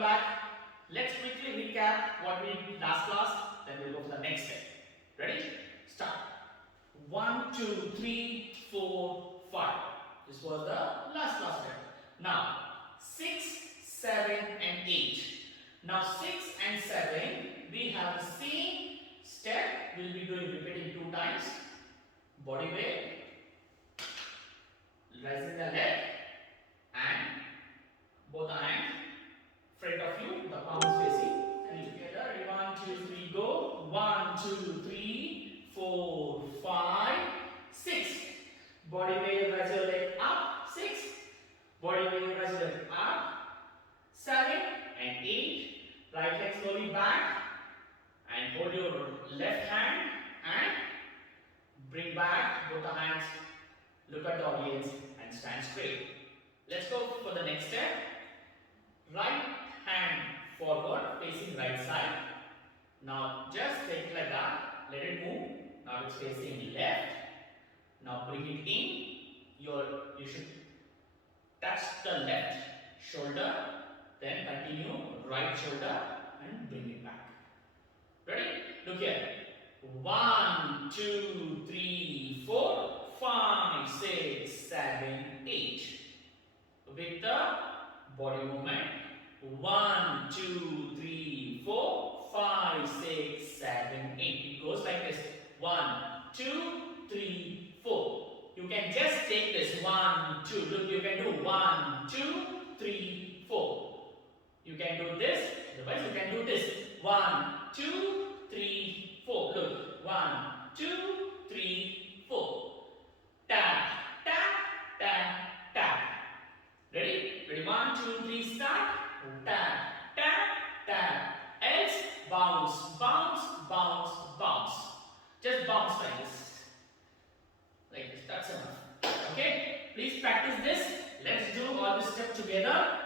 welcome back. Let's quickly recap what we did last class, then we'll go for the next step. Ready? Start. 1, 2, 3, 4, 5. This was the last class step. Now 6, 7 and 8. Now 6 and 7 we have the same step. We'll be doing repeating 2 times. Body weight, raising the leg and both the hands front of you, the palm is facing, and together. Ready? 1, 2, 3, go. 1, 2, 3, 4, 5, 6. Body weight, raise your leg up. 6. Body weight, raise your leg up. 7 and 8. Right leg slowly back and hold your left hand and bring back both the hands. Look at the audience and stand straight. Let's go for the next step. Right hand forward facing right side. Now just take it like that. Let it move. Now it's facing left. Now bring it in. You should touch the left shoulder. Then continue right shoulder and bring it back. Ready? Look here. 1, 2, 3, 4, 5, 6, 7, 8. With the body movement. 1, 2, 3, 4, 5, 6, 7, 8. It goes like this. 1, 2, 3, 4. You can just take this 1, 2. Look, you can do 1, 2, 3, 4. You can do this. Otherwise, you can do this. 1, 2, 3, 4. Look. 1, 2, 3, 4. Tap, tap, tap, tap. Ready? Ready? 1, 2, 3, start. Tap, tap, tap. Else, bounce, bounce, bounce, bounce. Just bounce like this. Like this. That's enough. Okay? Please practice this. Let's do all this step together.